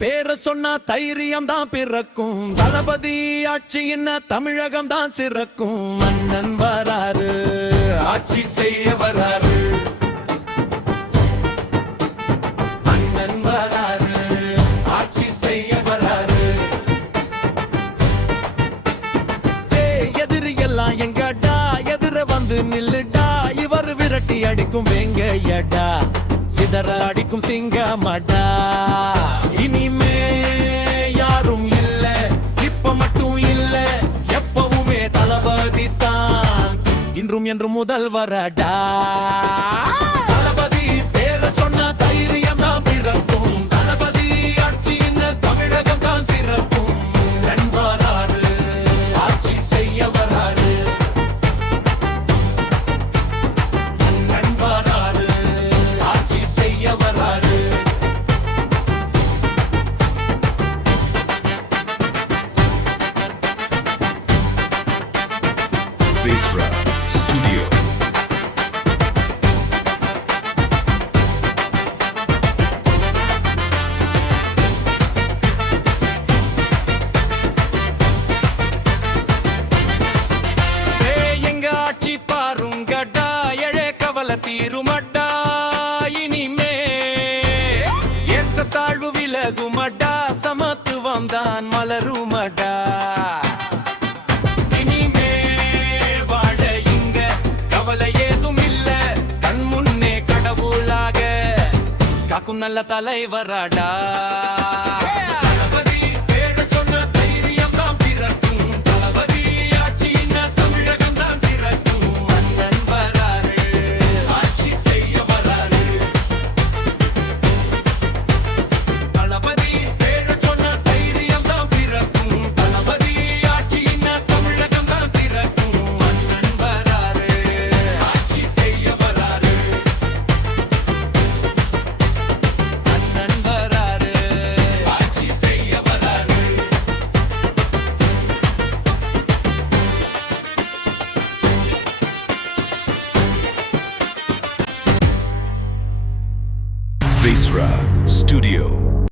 பேர சொன்னா தைரியம் தான் பிறக்கும். தளபதி ஆட்சியின் தமிழகம் தான் சிறக்கும். மன்னன் வராரு ஆட்சி செய்ய வராரு. மன்னன் வராரு ஆட்சி செய்ய வராரு. எதிரி எல்லாம் எங்கடா? எதிர வந்து நில்லுடா. இவர் விரட்டி அடிக்கும் வெங்கையடா. சிதற அடிக்கும் சிங்கமடா. இன்றும் முதல் முதல்வரடா தளபதி பேர சொன்ன தைரியம் தான் பிறக்கும். தளபதி ஆட்சியின் தமிழகம் தான் சிறக்கும். நண்பராரு ஆட்சி செய்ய வராரு நண்பராரு ஆட்சி செய்ய வராரு Visra தீருமட்டா இனிமே. ஏற்ற தாழ்வு விலகுமட்டா சமத்துவம் தான் மலருமட்டா. நல்ல தலைவராடா. Visra Studio.